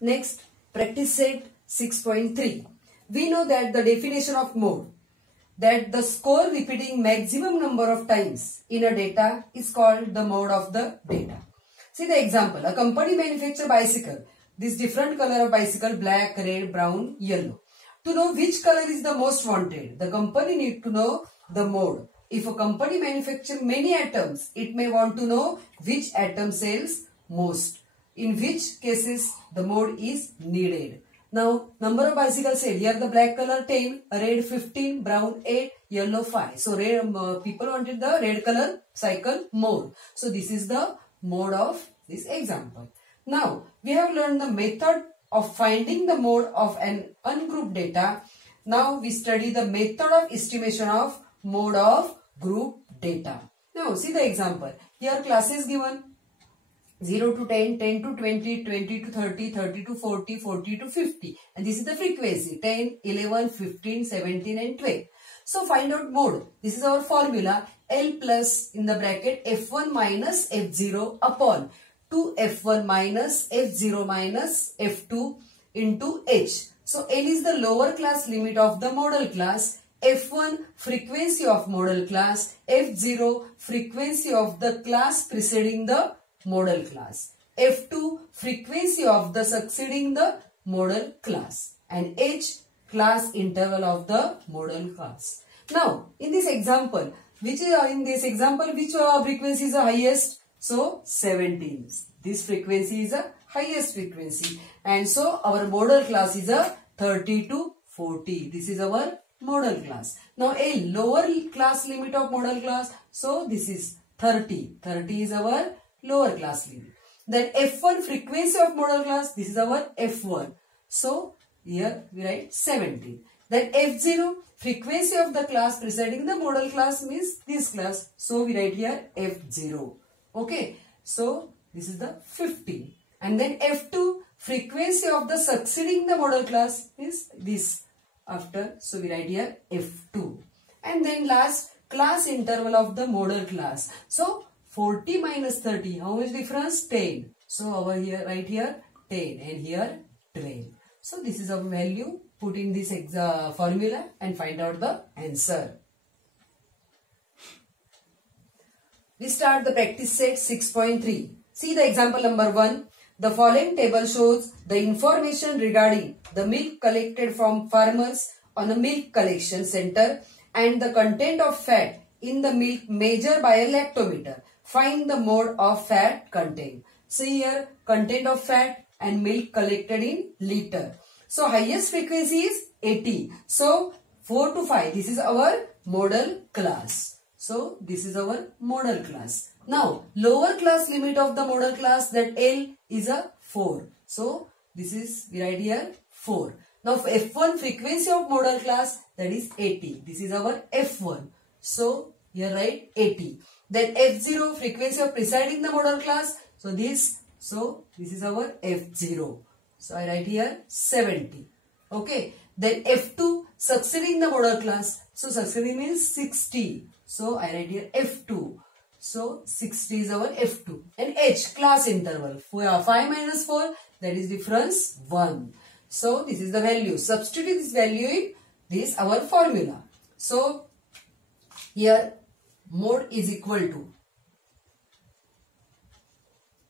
Next, practice set 6.3. We know that the definition of mode, that the score repeating maximum number of times in a data is called the mode of the data. See the example. A company manufactures bicycle. This different color of bicycle, black, red, brown, yellow. To know which color is the most wanted, the company need to know the mode. If a company manufactures many atoms, it may want to know which atom sells most. In which cases the mode is needed. Now, number of bicycles said. Here the black color 10, red 15, brown 8, yellow 5. So, people wanted the red color cycle mode. So, this is the mode of this example. Now, we have learned the method of finding the mode of an ungrouped data. Now, we study the method of estimation of mode of group data. Now, see the example. Here classes given. 0 to 10, 10 to 20, 20 to 30, 30 to 40, 40 to 50. And this is the frequency 10, 11, 15, 17 and 12. So find out mode. This is our formula. L plus in the bracket F1 minus F0 upon 2F1 minus F0 minus F2 into H. So L is the lower class limit of the model class. F1 frequency of model class. F0 frequency of the class preceding the model class. F2 frequency of the succeeding the model class, and H class interval of the model class. Now in this example, which frequency is the highest? So 17. This frequency is the highest frequency, and so our model class is a 30 to 40. This is our model class. Now a lower class limit of model class. So this is 30. 30 is our lower class limit. Then F1 frequency of model class, this is our F1. So here we write 17. Then F0 frequency of the class preceding the model class means this class. So we write here F0. Okay. So this is the 15. And then F2 frequency of the succeeding the model class is this after. So we write here F2. And then last, class interval of the model class. So 40 minus 30, how much difference? 10. So over here, right here 10 and here 12. So this is our value. Put in this formula and find out the answer. We start the practice set 6.3. See the example number 1. The following table shows the information regarding the milk collected from farmers on a milk collection center and the content of fat in the milk measured by a lactometer. Find the mode of fat content. See here, content of fat and milk collected in liter. So highest frequency is 80. So 4 to 5. This is our model class. So this is our model class. Now lower class limit of the model class, that L is a 4. So this is, we write here 4. Now F1 frequency of model class, that is 80. This is our F1. So here write 80. Then F0 frequency of preceding the model class. So this is our F0. So I write here 70. Okay. Then F2 succeeding the model class. So succeeding means 60. So I write here F2. So 60 is our F2. And H class interval. 5 minus 4, that is difference 1. So this is the value. Substitute this value in this our formula. So here mode is equal to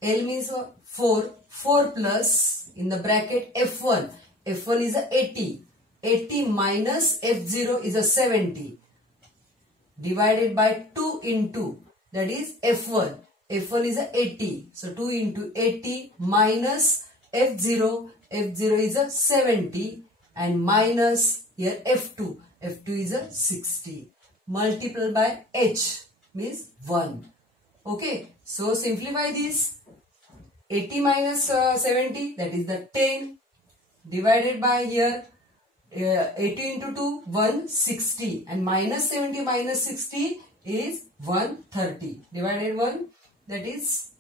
L means 4. 4 plus in the bracket F1. F1 is a 80. 80 minus F0 is a 70. Divided by 2 into, that is F1. F1 is a 80. So 2 into 80 minus F0. F0 is a 70. And minus here F2. F2 is a 60. Multiplied by H means 1. Okay. So simplify this. 80 minus 70, that is the 10. Divided by here 80 into 2, 160. And minus 70 minus 60 is 130. Divided 1, that is,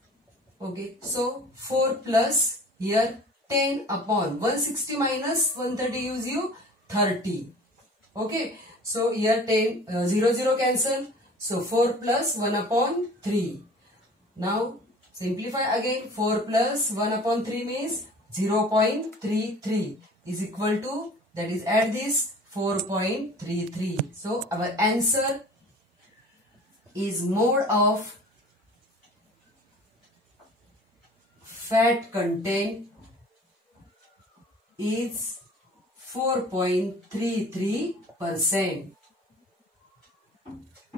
okay. So 4 plus here 10 upon 160 minus 130 gives you 30. Okay. So here 10, 0, 0 cancel. So 4 plus 1 upon 3. Now simplify again. 4 plus 1 upon 3 means 0.33 is equal to, that is add this 4.33. So our answer is mode of fat content is 4.33%.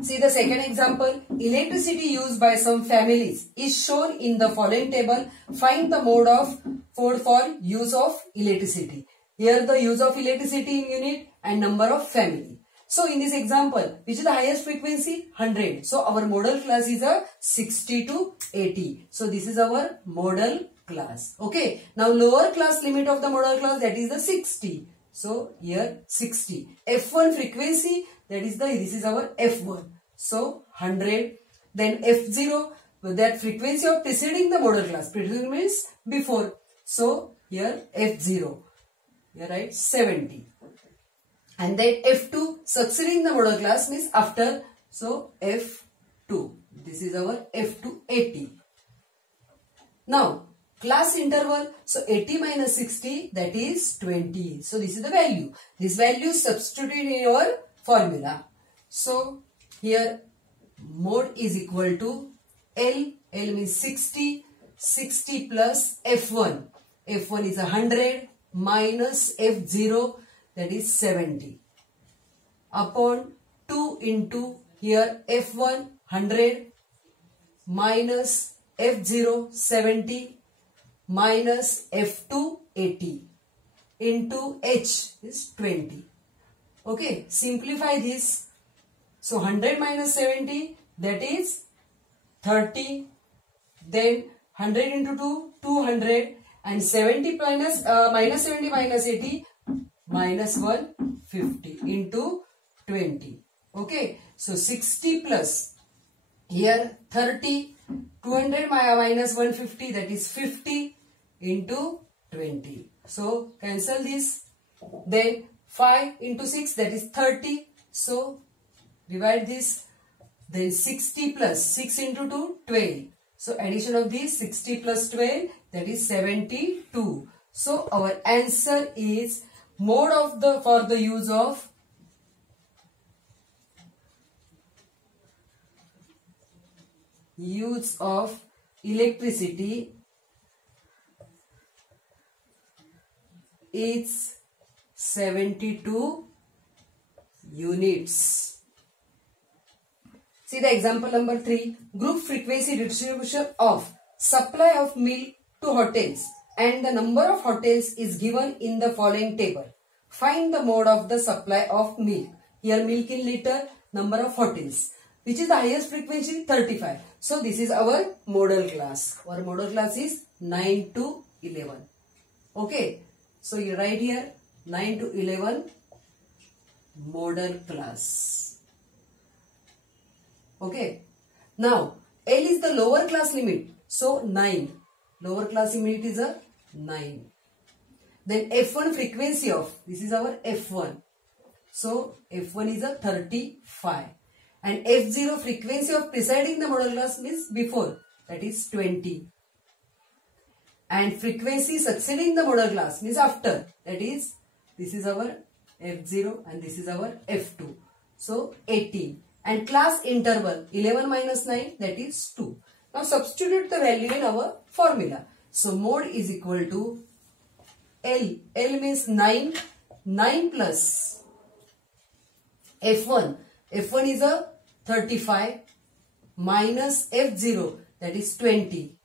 See the second example. Electricity used by some families is shown in the following table. Find the mode for use of electricity. Here the use of electricity in unit and number of family. So in this example, which is the highest frequency? 100. So our model class is a 60 to 80. So this is our model class. Okay. Now lower class limit of the model class, that is the 60. So here 60. F1 frequency, this is our F1. So 100. Then F0, that frequency of preceding the model class. Preceding means before. So here F0. Here write 70. And then F2 succeeding the model class means after. So F2. This is our F2 80. Now class interval. So 80 minus 60, that is 20. So this is the value. This value substituted in your formula. So here mode is equal to L. L means 60. 60 plus F1. F1 is 100 minus F0, that is 70. Upon 2 into here F1 100 minus F0 70 minus F2 80 into H is 20. Okay, simplify this. So 100 minus 70, that is 30. Then 100 into 2, 200. And 70 minus 70 minus 80, minus 150 into 20. Okay. So 60 plus here 30. 200 minus 150, that is 50 into 20. So cancel this. Then 5 into 6, that is 30. So divide this. Then 60 plus 6 into 2, 12. So addition of these 60 plus 12, that is 72. So our answer is mode of for the use of electricity is 72 units. See the example number 3. Group frequency distribution of supply of milk to hotels and the number of hotels is given in the following table. Find the mode of the supply of milk. Here milk in liter, number of hotels. Which is the highest frequency? 35. So this is our model class. Our model class is 9 to 11. Okay. So you write here 9 to 11 model class. Okay. Now L is the lower class limit. So 9. Lower class limit is a 9. Then F1 frequency of, this is our F1. So F1 is a 35. And F0 frequency of preceding the model class means before, that is 20. And frequency succeeding the model class means after, that is, this is our F0 and this is our F2. So 18. And class interval 11 minus 9, that is 2. Now substitute the value in our formula. So mode is equal to L. L means 9. 9 plus F1. F1 is a 35 minus F0, that is 20.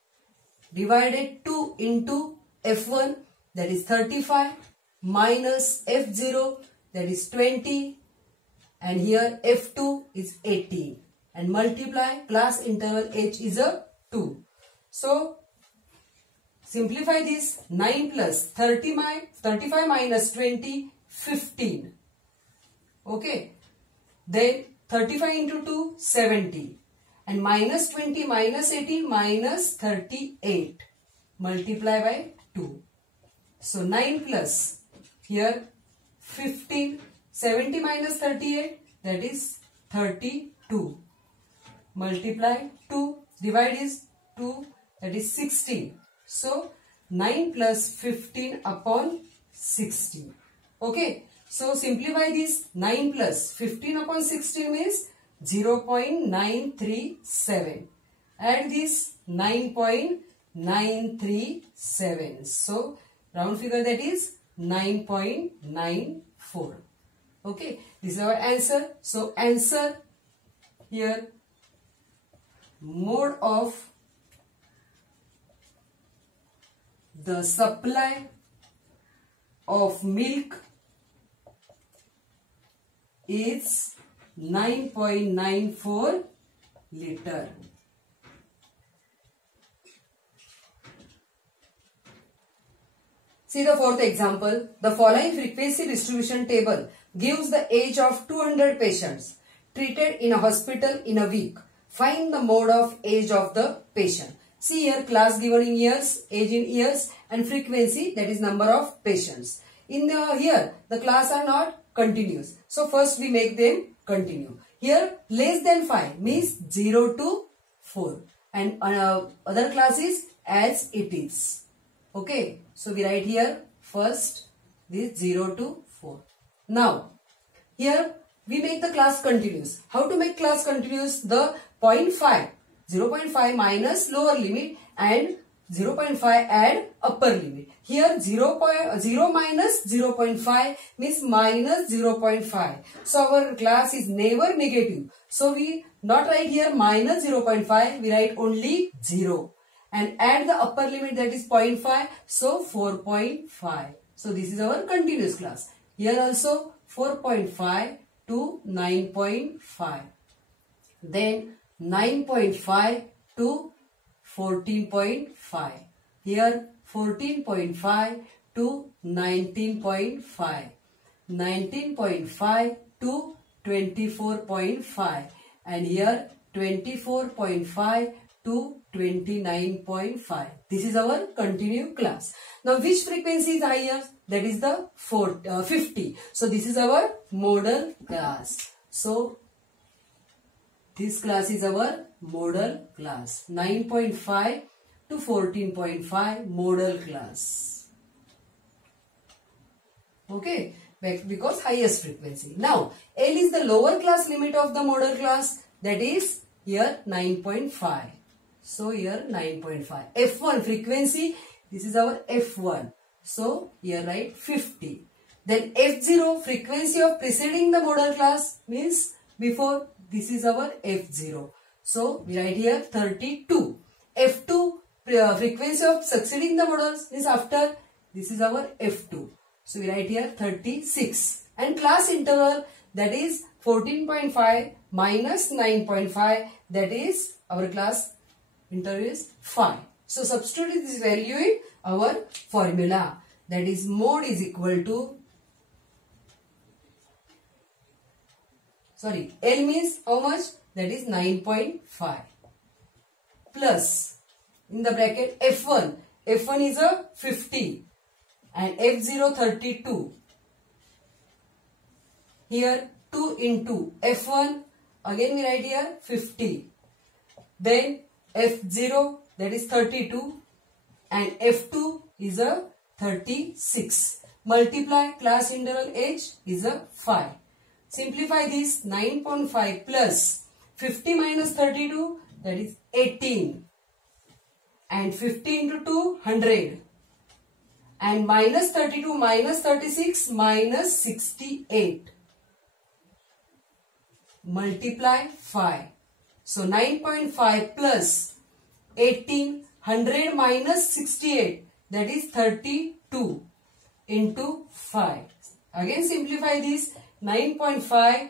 Divided 2 into F1, that is 35 minus F0, that is 20. And here F2 is 18. And multiply class interval H is a 2. So simplify this. 9 plus 35 minus 20, 15. Okay. Then 35 into 2, 70. And minus 20 minus 18 minus 38. Multiply by 2. So 9 plus here 15. 70 minus 38, that is 32. Multiply 2. Divide is 2, that is 16. So 9 plus 15 upon 16. Okay. So simplify this. 9 plus 15 upon 16 means 0.937. Add this 9.937. So round figure, that is 9.94. Okay. This is our answer. So answer here, mode of the supply of milk is 9.94 liter. See the fourth example. The following frequency distribution table gives the age of 200 patients treated in a hospital in a week. Find the mode of age of the patient. See here, class given in years, age in years, and frequency, that is number of patients. In here, the class are not continuous. So first we make them continue. Here, less than 5 means 0 to 4. And other class is as it is. Okay. So we write here first this 0 to 4. Now, here we make the class continuous. How to make class continuous? The 0.5 minus lower limit and 0.5 add upper limit. Here 0 minus 0.5 means minus 0.5. So our class is never negative. So we not write here minus 0.5, we write only 0. And add the upper limit, that is 0.5. So 4.5. So this is our continuous class. Here also 4.5 to 9.5. Then 9.5 to 14.5. Here 14.5 to 19.5. 19.5 to 24.5. And here 24.5 to 29.5. This is our continuous class. Now which frequency is higher? That is the 50. So this is our modal class. So this class is our modal class. 9.5 to 14.5 modal class. Okay, because highest frequency. Now L is the lower class limit of the modal class, that is here 9.5. So here 9.5. F1 frequency, this is our F1. So here write 50. Then F0 frequency of preceding the modal class means before, this is our F0. So we write here 32. F2 frequency of succeeding the modals is after, this is our F2. So we write here 36. And class interval, that is 14.5 minus 9.5, that is our class interval is 5. So substitute this value in our formula, that is mode is equal to, L means how much? That is 9.5 plus in the bracket F1. F1 is a 50 and F0 32. Here 2 into F1, again we write here 50. Then F0, that is 32, and F2 is a 36. Multiply class interval age is a 5. Simplify this. 9.5 plus 50 minus 32, that is 18. And 50 into 2, 100. And minus 32 minus 36 minus 68. Multiply 5. So 9.5 plus 18, 100 minus 68, that is 32 into 5. Again simplify this. 9.5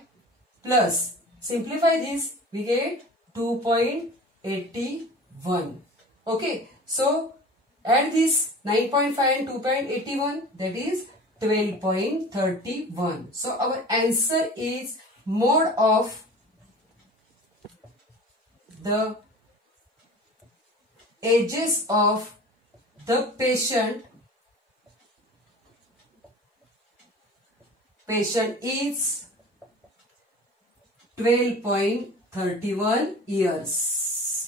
plus, simplify this, we get 2.81. Okay, so add this 9.5 and 2.81, that is 12.31. So our answer is mode of the ages of the patient is 12.31 years.